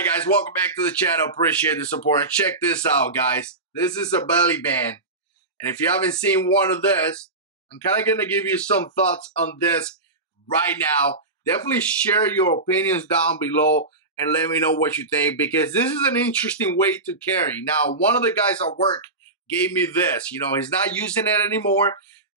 Alright guys, welcome back to the channel. Appreciate the support. And check this out, guys. This is a belly band. And if you haven't seen one of this, I'm kind of going to give you some thoughts on this right now. Definitely share your opinions down below and let me know what you think, because this is an interesting way to carry. Now, one of the guys at work gave me this. You know, he's not using it anymore.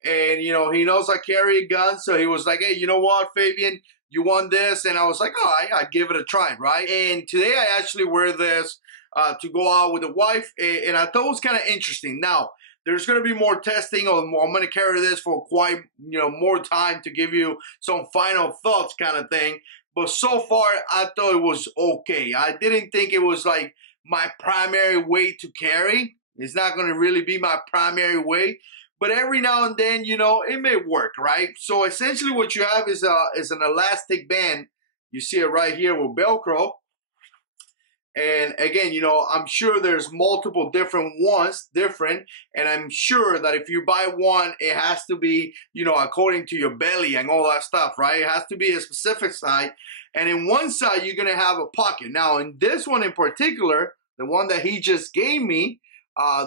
And, you know, he knows I carry a gun. So he was like, hey, you know what, Fabian? You want this? And I was like, all right, I'd give it a try, right? And today I actually wear this to go out with the wife. And I thought it was kind of interesting. Now, there's going to be more testing. I'm going to carry this for quite, more time to give you some final thoughts kind of thing. But so far, I thought it was okay. I didn't think it was like my primary way to carry. It's not going to really be my primary way. But every now and then, it may work, right? So essentially what you have is an elastic band. You see it right here with Velcro. And again, I'm sure there's multiple different ones, and I'm sure that if you buy one, it has to be, according to your belly and all that stuff, right? It has to be a specific side. And in one side, you're going to have a pocket. Now, in this one in particular, the one that he just gave me,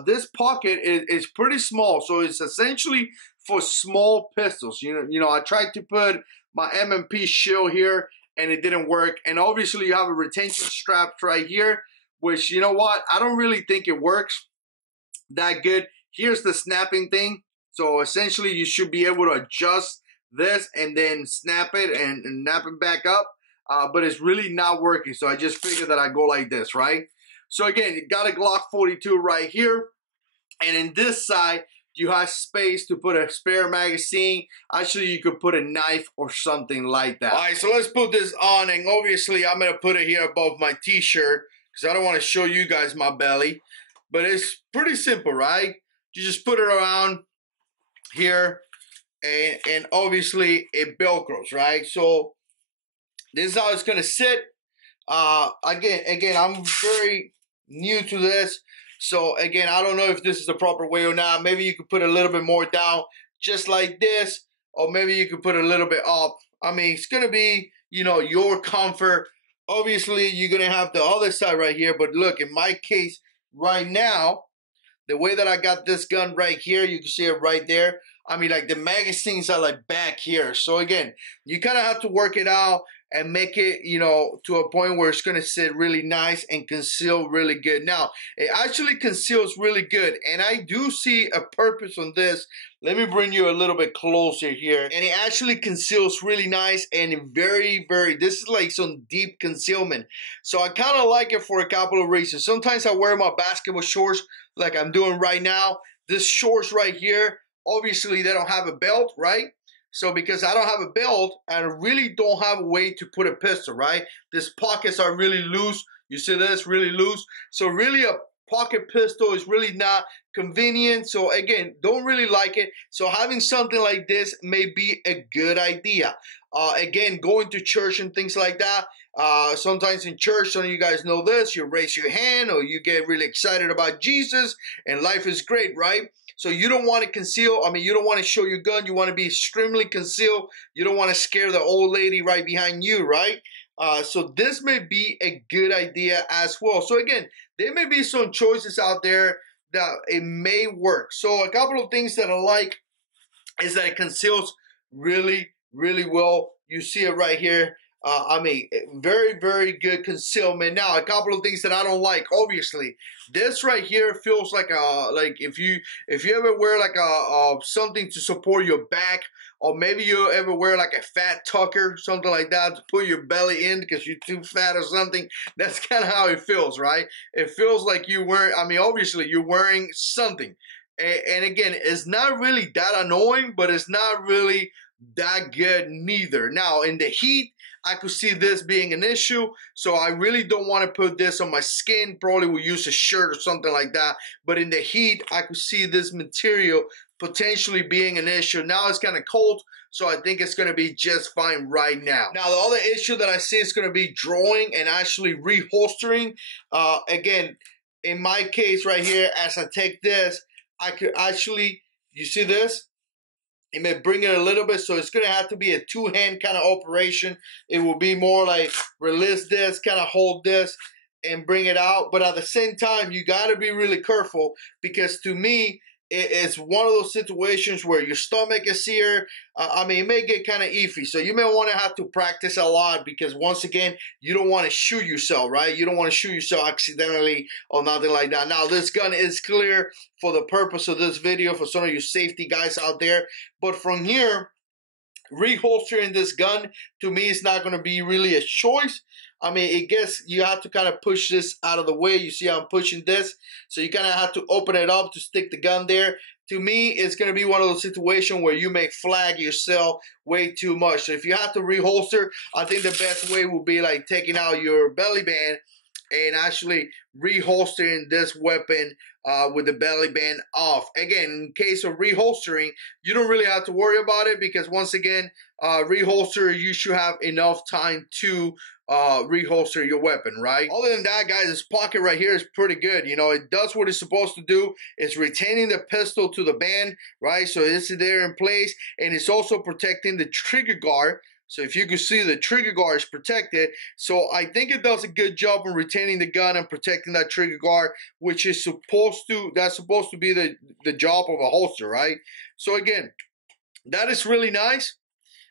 this pocket is pretty small, so it's essentially for small pistols. I tried to put my M&P shield here, and it didn't work. And obviously, you have a retention strap right here, which, you know what? I don't really think it works that good. Here's the snapping thing. So essentially, you should be able to adjust this and then snap it and snap it back up. But it's really not working. So I just figured that I go like this, right? So again, you got a Glock 42 right here. And in this side, you have space to put a spare magazine. Actually, you could put a knife or something like that. All right, so let's put this on. And obviously, I'm going to put it here above my t-shirt because I don't want to show you guys my belly. But it's pretty simple, right? You just put it around here. And obviously, it Velcros, right? So this is how it's going to sit. Again, I'm very new to this, so again, I don't know if this is the proper way or not. Maybe you could put a little bit more down, just like this, or maybe you could put a little bit up. I mean, it's gonna be, your comfort. Obviously, you're gonna have the other side right here, but look, in my case, right now, the way that I got this gun right here, you can see it right there. I mean, like the magazines are like back here. So again, you kind of have to work it out and make it, to a point where it's going to sit really nice and conceal really good. Now, it actually conceals really good. And I do see a purpose on this. Let me bring you a little bit closer here. And it actually conceals really nice and very, this is like some deep concealment. So I kind of like it for a couple of reasons. Sometimes I wear my basketball shorts like I'm doing right now. This shorts right here, obviously they don't have a belt, right? So because I don't have a belt, I really don't have a way to put a pistol, right? These pockets are really loose. You see this, really loose. So really a pocket pistol is really not convenient. So again, don't really like it. So having something like this may be a good idea. Again, going to church and things like that. Sometimes in church, some of you guys know this, you raise your hand or you get really excited about Jesus and life is great, right? So you don't want to conceal. I mean, you don't want to show your gun. You want to be extremely concealed. You don't want to scare the old lady right behind you, right? So this may be a good idea as well. So again, there may be some choices out there that it may work. So a couple of things that I like is that it conceals really well. You see it right here. I mean, very good concealment. Now, a couple of things that I don't like. Obviously, this right here feels like if you ever wear like something to support your back, or maybe you ever wear like a fat tucker, something like that, to put your belly in because you're too fat or something. That's kind of how it feels, right? It feels like you wear. I mean, obviously, you're wearing something, and again, it's not really that annoying, but it's not really that good neither. Now, in the heat, I could see this being an issue, so I really don't want to put this on my skin. Probably will use a shirt or something like that. But in the heat, I could see this material potentially being an issue. Now it's kind of cold, so I think it's going to be just fine right now. Now, the other issue that I see is going to be drawing and actually reholstering. Again, in my case right here, as I take this, I could actually, you see this? It may bring it a little bit, so it's going to have to be a two-hand kind of operation. It will be more like release this, kind of hold this, and bring it out. But at the same time, you got to be really careful, because to me, it's one of those situations where your stomach is here. I mean, it may get kind of iffy. So you may want to have to practice a lot, because once again, you don't want to shoot yourself, right? You don't want to shoot yourself accidentally or nothing like that. Now, this gun is clear for the purpose of this video for some of you safety guys out there. But from here, reholstering this gun, to me, is not going to be really a choice. I mean, I guess you have to kind of push this out of the way. You see how I'm pushing this? So you kind of have to open it up to stick the gun there. To me, it's going to be one of those situations where you may flag yourself way too much. So if you have to reholster, I think the best way would be like taking out your belly band and actually reholstering this weapon with the belly band off. Again, in case of reholstering, you don't really have to worry about it, because once again, reholster, you should have enough time to reholster your weapon, right? Other than that, guys, this pocket right here is pretty good. You know, it does what it's supposed to do. It's retaining the pistol to the band, right? So it's there in place, and it's also protecting the trigger guard. So if you can see, the trigger guard is protected. So I think it does a good job in retaining the gun and protecting that trigger guard, which is that's supposed to be the job of a holster, right? So again, that is really nice.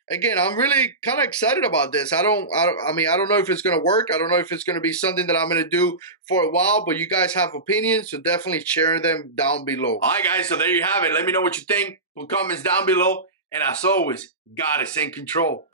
Again, I'm really kind of excited about this. I mean, I don't know if it's going to work. I don't know if it's going to be something that I'm going to do for a while, but you guys have opinions, so definitely share them down below. All right, guys, so there you have it. Let me know what you think. Put comments down below. And as always, God is in control.